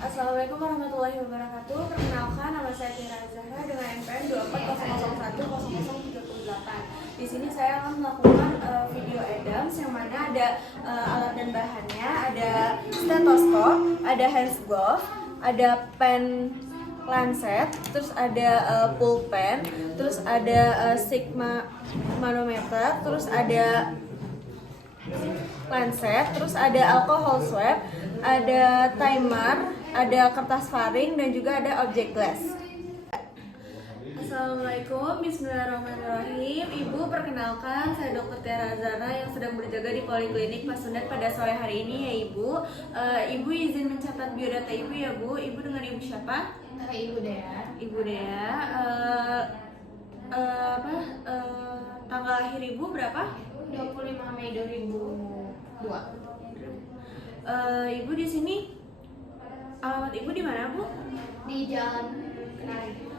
Assalamualaikum warahmatullahi wabarakatuh. Perkenalkan, nama saya Tiara Zahra dengan NPM 24001038. Di sini saya akan melakukan video Adams yang mana ada alat dan bahannya, ada stetoskop, ada hand glove, ada pen lancet, terus ada pulpen, terus ada sigma manometer, terus ada lancet, terus ada alcohol swab, ada timer, ada kertas faring, dan juga ada object glass. Assalamualaikum, bismillahirrahmanirrahim. Ibu, perkenalkan, saya Dr. Tiara Zahra yang sedang berjaga di Poliklinik Pasundan pada sore hari ini ya Ibu. Ibu izin mencatat biodata Ibu ya Bu. Ibu dengan Ibu siapa? Ibu Dea. Ibu Dea. Tanggal lahir Ibu berapa? 25 Mei 2002. Ibu di sini, alamat Ibu di mana Bu? Di Jalan Kenari.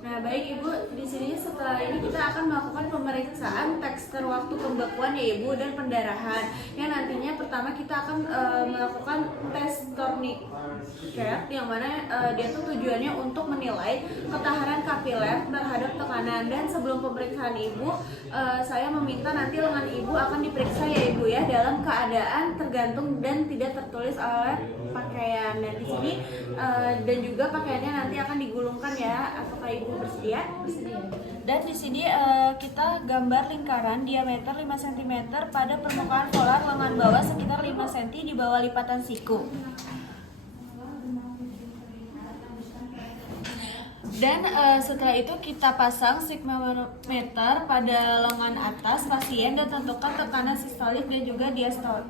Nah baik Ibu, di sini setelah ini kita akan melakukan pemeriksaan tekstur waktu pembekuan ya Ibu dan pendarahan. Yang nantinya pertama kita akan melakukan tes tourniquet yang mana dia tuh tujuannya untuk menilai ketahanan kapiler terhadap tekanan. Dan sebelum pemeriksaan Ibu, saya meminta nanti lengan Ibu akan diperiksa ya Ibu ya dalam keadaan tergantung dan tidak tertulis oleh pakaian. Dan di sini dan juga pakaiannya nanti akan digulungkan ya. Apakah Ibu bersedia? Dan di sini kita gambar lingkaran diameter 5 cm pada permukaan polar lengan bawah sekitar 5 cm di bawah lipatan siku. Dan setelah itu kita pasang sigmometer pada lengan atas pasien dan tentukan tekanan sistolik dan juga diastolik.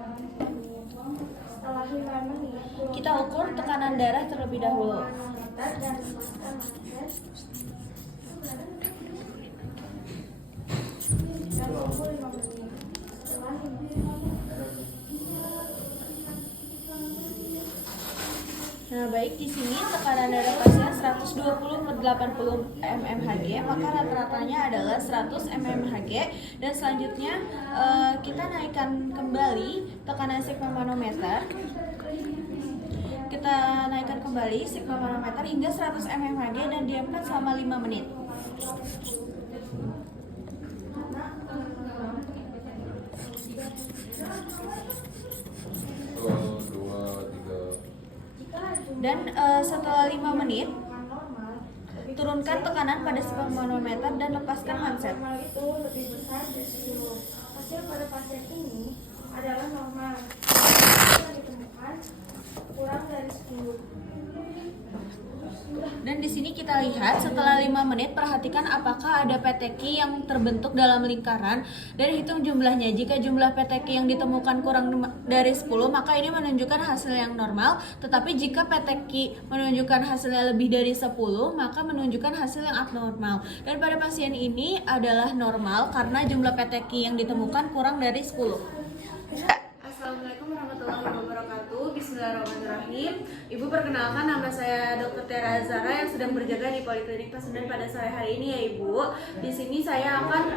Kita ukur tekanan darah terlebih dahulu. Nah baik, di sini tekanan darah pasien 120/80 mmHg, maka rata-ratanya adalah 100 mmHg. Dan selanjutnya kita naikkan kembali tekanan sigma-manometer. Kita naikkan kembali sigma-manometer hingga 100 mmHg dan diamkan selama 5 menit. Dan setelah 5 menit turunkan tekanan pada sigma-manometer dan lepaskan handset. Itu lebih besar dari 10. Hasil pada pasien ini adalah normal. Yang ditemukan kurang dari 10. Dan di sini kita lihat setelah 5 menit, perhatikan apakah ada peteki yang terbentuk dalam lingkaran dan hitung jumlahnya. Jika jumlah peteki yang ditemukan kurang dari 10, maka ini menunjukkan hasil yang normal. Tetapi jika peteki menunjukkan hasilnya lebih dari 10, maka menunjukkan hasil yang abnormal. Dan pada pasien ini adalah normal karena jumlah peteki yang ditemukan kurang dari 10. Assalamualaikum warahmatullahi wabarakatuh. Bismillahirrahmanirrahim. Ibu, perkenalkan, nama saya Dr. Tiara Zahra yang sedang berjaga di Poliklinik Pasundan pada sore hari ini ya Ibu. Di sini saya akan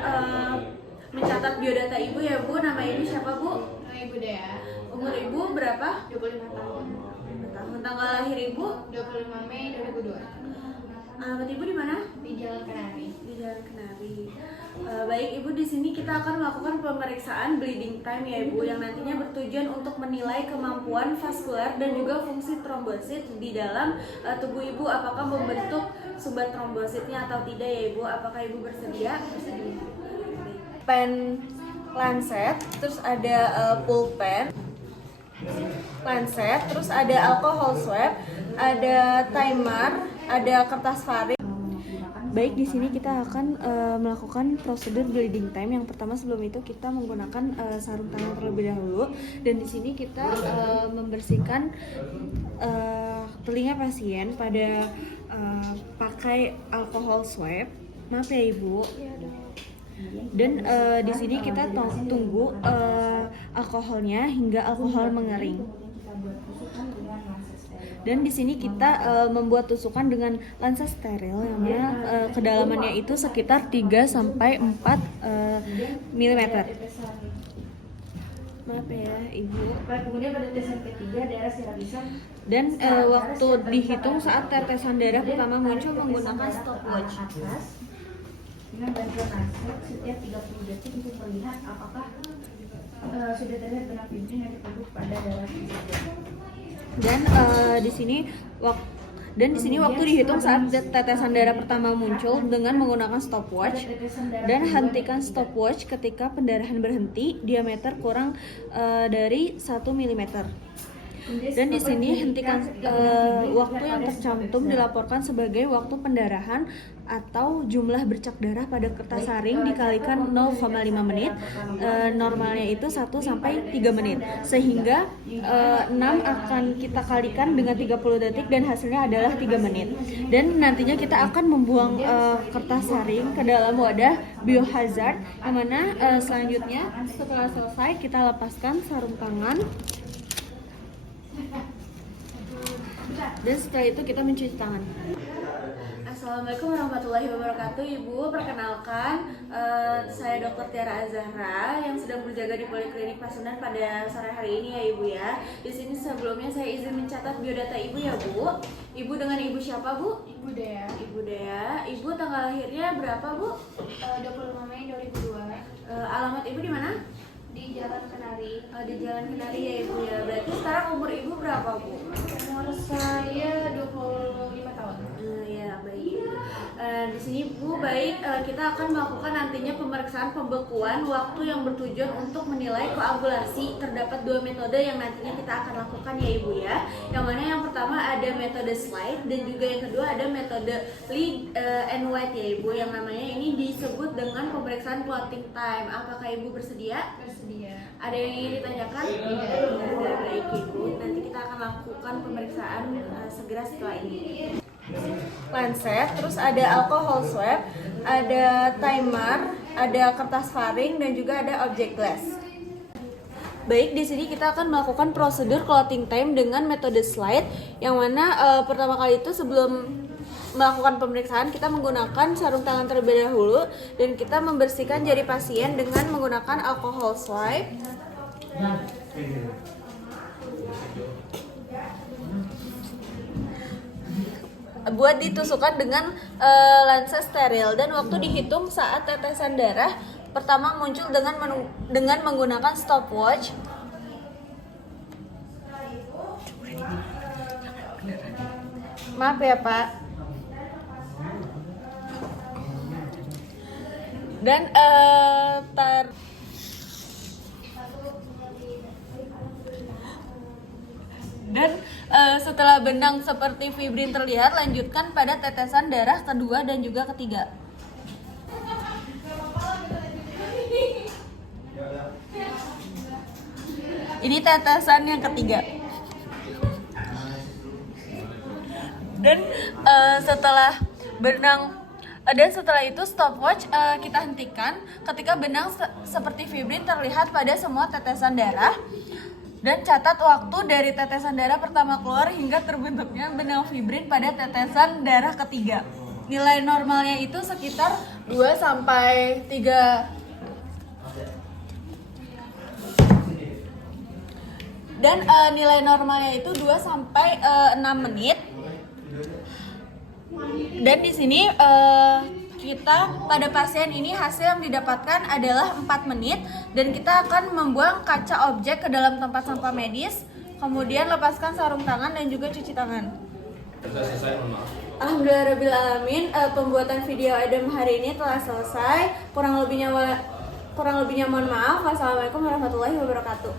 mencatat biodata Ibu ya Bu. Nama Ibu siapa Bu? Ibu Dea. Umur Ibu berapa? 25 tahun. Tanggal lahir Ibu? 25 Mei 2002. Alamat Ibu di mana? Di Jalan Kenari. Di Jalan Kenari. Baik Ibu, di sini kita akan melakukan pemeriksaan bleeding time ya Ibu, yang nantinya bertujuan untuk menilai kemampuan vaskuler dan juga fungsi trombosit di dalam tubuh Ibu, apakah membentuk sumbat trombositnya atau tidak ya Ibu. Apakah Ibu bersedia? Bersedia. Pen lancet, terus ada pulpen lancet, terus ada alcohol swab, ada timer, ada kertas faring. Baik, di sini kita akan melakukan prosedur bleeding time. Yang pertama, sebelum itu kita menggunakan sarung tangan terlebih dahulu. Dan di sini kita membersihkan telinga pasien pada pakai alcohol swab. Maaf ya Ibu. Dan di sini kita tunggu alkoholnya hingga alkohol mengering. Dan di sini kita membuat tusukan dengan lensa steril yang mana kedalamannya itu sekitar 3 sampai 4 mm. Maaf ya Ibu. Kemudian pada tes yang ketiga darah secara lisan Dan waktu dihitung saat tetesan darah pertama muncul menggunakan stopwatch. atas dengan bantuan laser setiap 30 detik untuk melihat apakah sudah terlihat benang fibrin yang ditumbuh pada darah tersebut. Dan di sini waktu dihitung saat tetesan darah pertama muncul dengan menggunakan stopwatch. Dan hentikan stopwatch ketika pendarahan berhenti diameter kurang dari 1 mm. Dan di sini hentikan waktu yang tercantum dilaporkan sebagai waktu pendarahan atau jumlah bercak darah pada kertas saring dikalikan 0,5 menit. Normalnya itu 1 sampai 3 menit. Sehingga 6 akan kita kalikan dengan 30 detik dan hasilnya adalah 3 menit. Dan nantinya kita akan membuang kertas saring ke dalam wadah biohazard, yang mana selanjutnya setelah selesai kita lepaskan sarung tangan. Dan setelah itu kita mencuci tangan. Assalamualaikum warahmatullahi wabarakatuh. Ibu, perkenalkan saya Dr. Tiara Azahra yang sedang berjaga di Poliklinik Pasundan pada sore hari ini ya Ibu ya. Di sini sebelumnya saya izin mencatat biodata Ibu ya Bu. Ibu dengan Ibu siapa Bu? Ibu Dea. Ibu Dea. Ibu tanggal lahirnya berapa Bu? 25 Mei 2002 Alamat Ibu di mana? di Jalan Kenari. Di Jalan Kenari ya Ibu ya. Berarti sekarang umur Ibu berapa Bu? Umur saya 25 tahun. Ya baik. Di sini Bu baik, kita akan melakukan nantinya pemeriksaan pembekuan waktu yang bertujuan untuk menilai koagulasi. Terdapat 2 metode yang nantinya kita akan lakukan ya Ibu ya. Yang mana yang pertama ada metode slide dan juga yang kedua ada metode lead and wait ya Ibu. Yang namanya ini disebut dengan pemeriksaan clotting time. Apakah Ibu bersedia? Bersedia. Ada yang ingin ditanyakan? Ya, baik Ibu. Nanti kita akan lakukan pemeriksaan segera setelah ini. Lancet, terus ada alcohol swab, ada timer, ada kertas faring dan juga ada object glass. Baik, di sini kita akan melakukan prosedur clotting time dengan metode slide, yang mana pertama kali itu sebelum melakukan pemeriksaan kita menggunakan sarung tangan terlebih dahulu dan kita membersihkan jari pasien dengan menggunakan alcohol swab. Buat ditusukkan dengan lensa steril dan waktu dihitung saat tetesan darah pertama muncul dengan menggunakan stopwatch. Maaf ya Pak. Dan setelah benang seperti fibrin terlihat, lanjutkan pada tetesan darah kedua dan juga ketiga. Ini tetesan yang ketiga. Dan setelah itu stopwatch kita hentikan ketika benang seperti fibrin terlihat pada semua tetesan darah. Dan catat waktu dari tetesan darah pertama keluar hingga terbentuknya benang fibrin pada tetesan darah ketiga. Nilai normalnya itu sekitar 2 sampai 3. Dan nilai normalnya itu 2 sampai 6 menit. Dan di sini kita pada pasien ini hasil yang didapatkan adalah 4 menit dan kita akan membuang kaca objek ke dalam tempat sampah medis, kemudian lepaskan sarung tangan dan juga cuci tangan. Alhamdulillahirabbil pembuatan video Adam hari ini telah selesai. Kurang lebihnya mohon maaf. Wassalamualaikum warahmatullahi wabarakatuh.